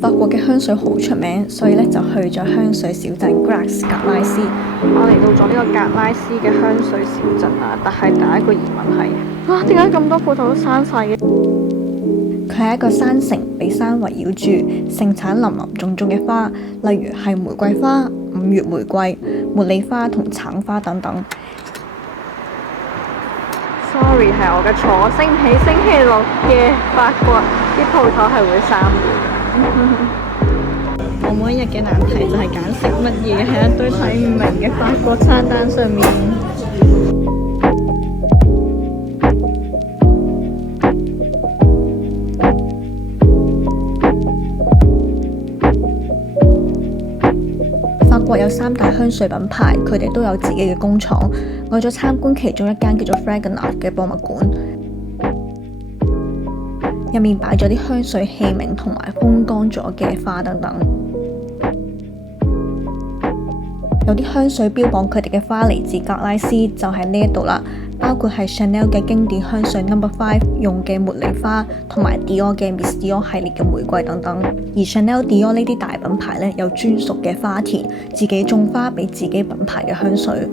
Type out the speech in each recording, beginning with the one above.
法國嘅香水好出名，所以咧就去咗香水小鎮 Grasse 格拉斯。我嚟到咗呢個格拉斯嘅香水小鎮啦，但係第一個疑問係點解咁多鋪頭都閂晒嘅？佢係一個山城，被山圍繞住，盛產林林種種嘅花，例如係玫瑰花、五月玫瑰、茉莉花同橙花等等。Sorry， 係我嘅錯。星期六嘅法國啲鋪頭係會閂嘅。我每一日嘅難題就係揀食乜嘢，喺一堆睇唔明嘅法國餐單上面。法國有3大香水品牌，佢哋都有自己嘅工廠。我咗參觀其中一間叫做 Fragonard 嘅博物館，入面擺咗啲香水器皿同埋風乾咗嘅花等等。有啲香水標榜佢哋嘅花嚟自格拉斯，就係呢一度啦。包括係 Chanel 嘅經典香水 No.5 用嘅茉莉花，同埋 Dior 嘅 Miss Dior 系列嘅玫瑰等等。而 Chanel、Dior 呢啲大品牌呢，有專屬嘅花田，自己種花俾自己品牌嘅香水。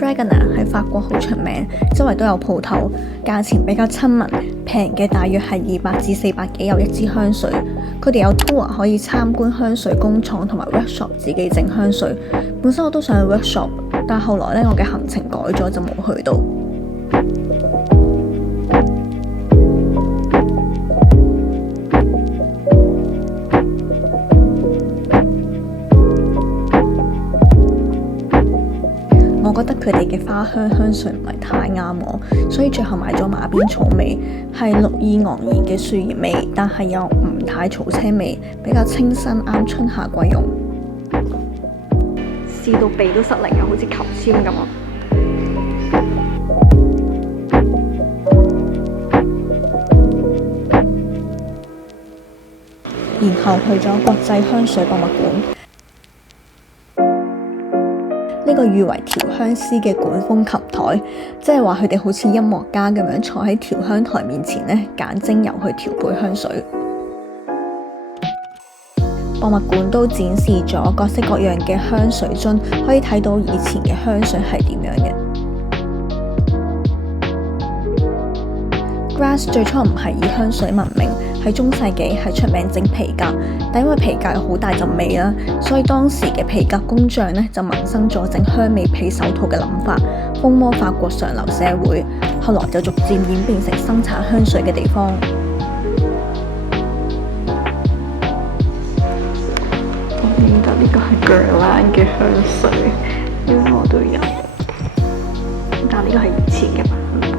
Fragonard 喺法國好出名，周圍都有鋪頭，價錢比較親民，平嘅大約係200至400幾有一支香水。佢哋有 tour 可以參觀香水工廠同埋 workshop 自己整香水。本身我都想去 workshop， 但後來我嘅行程改咗就冇去到。我覺得佢哋嘅花香香水唔係太啱我，所以最後買咗馬鞭草味，係綠意盎然嘅樹葉味，但係又唔太草車味，比較清新，啱春夏季用。試到鼻都失靈啊，好似求籤咁啊！然後去咗國際香水博物館。呢個譽為調香師嘅管風琴台，即係話佢哋好似音樂家咁樣坐喺調香台面前呢，揀精油去調配香水。博物館都展示咗各式各樣嘅香水樽，可以睇到以前嘅香水係點樣嘅。Grasse 最初唔係以香水聞名，喺中世紀係出名整皮革，但因為皮革有好大陣味啦，所以當時嘅皮革工匠呢就萌生咗整香味皮手套嘅諗法，風靡法國上流社會。後來就逐漸演變成生產香水嘅地方。我記得呢個係 Guerlain 嘅香水，因為我都有，但呢個係以前嘅版本。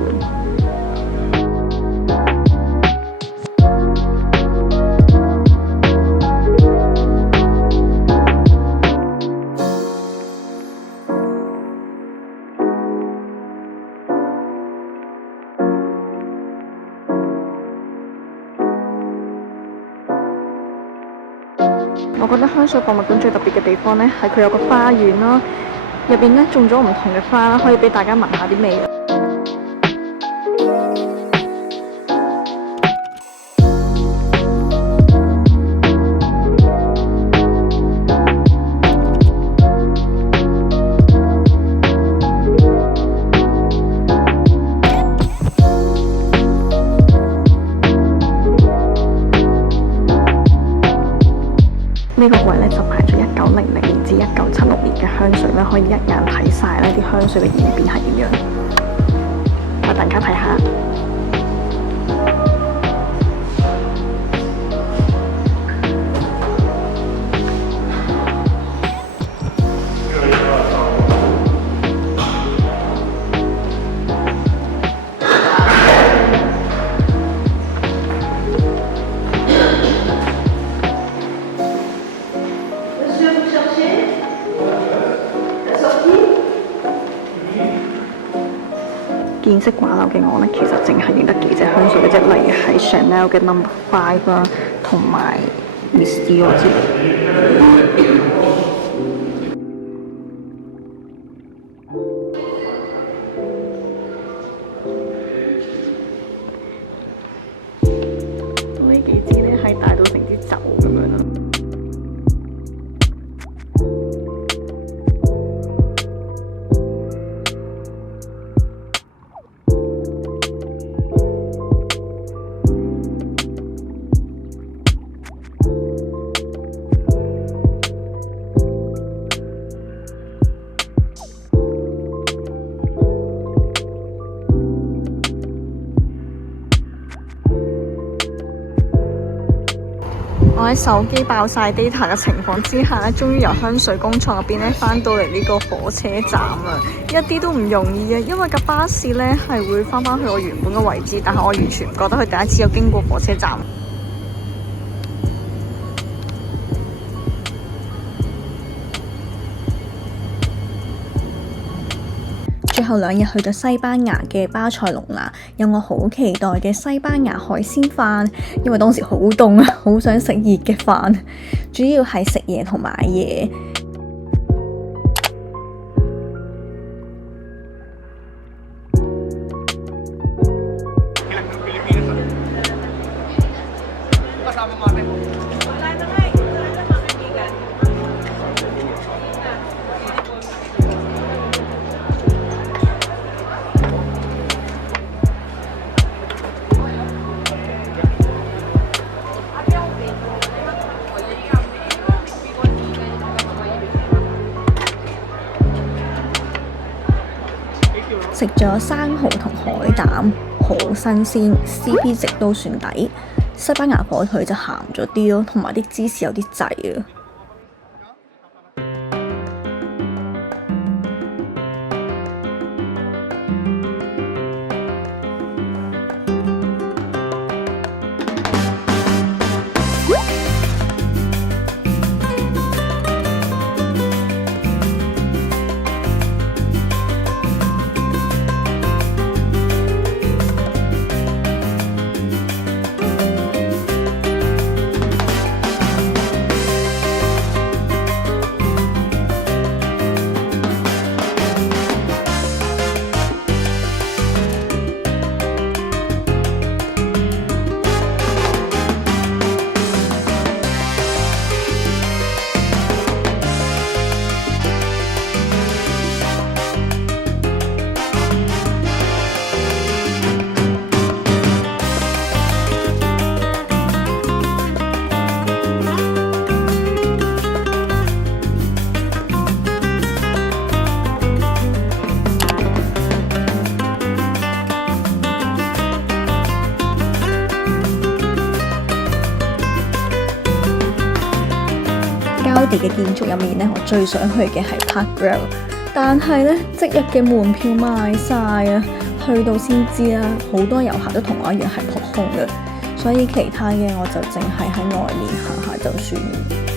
我覺得香水博物館最特別嘅地方呢，係佢有個花園啦，入邊呢種咗唔同嘅花啦，可以俾大家聞下啲味。呢個櫃咧就排咗1900年至1976年嘅香水咧，可以一眼睇晒呢啲香水嘅演變係點樣。我等間睇下。見見識寡陋嘅我呢，其實淨係認得幾隻香水嘅啫，例如係 Chanel 嘅 No. 5啦，同埋 Miss Dior 之類。呢幾支呢係大到成支酒咁樣啦。我喺手機爆晒 data 嘅情況之下咧，終於由香水工廠入邊咧翻到嚟呢個火車站啊！一啲都唔容易啊，因為架巴士咧係會翻返去我原本嘅位置，但係我完全唔覺得佢第一次有經過火車站。最後2日去咗西班牙嘅巴塞隆拿，有我好期待嘅西班牙海鮮飯，因為當時好凍啊，好想食熱嘅飯，主要係食嘢同買嘢。食咗生蠔同海膽，好新鮮 ，CP 值都算抵。西班牙火腿就鹹咗啲咯，同埋啲芝士有啲滯啊。高地嘅建築入面咧，我最想去嘅係 Park Güell， 但係咧即日嘅門票賣晒啊，去到先知啦，好多遊客都同我一樣係撲空嘅，所以其他嘅我就淨係喺外面行下就算。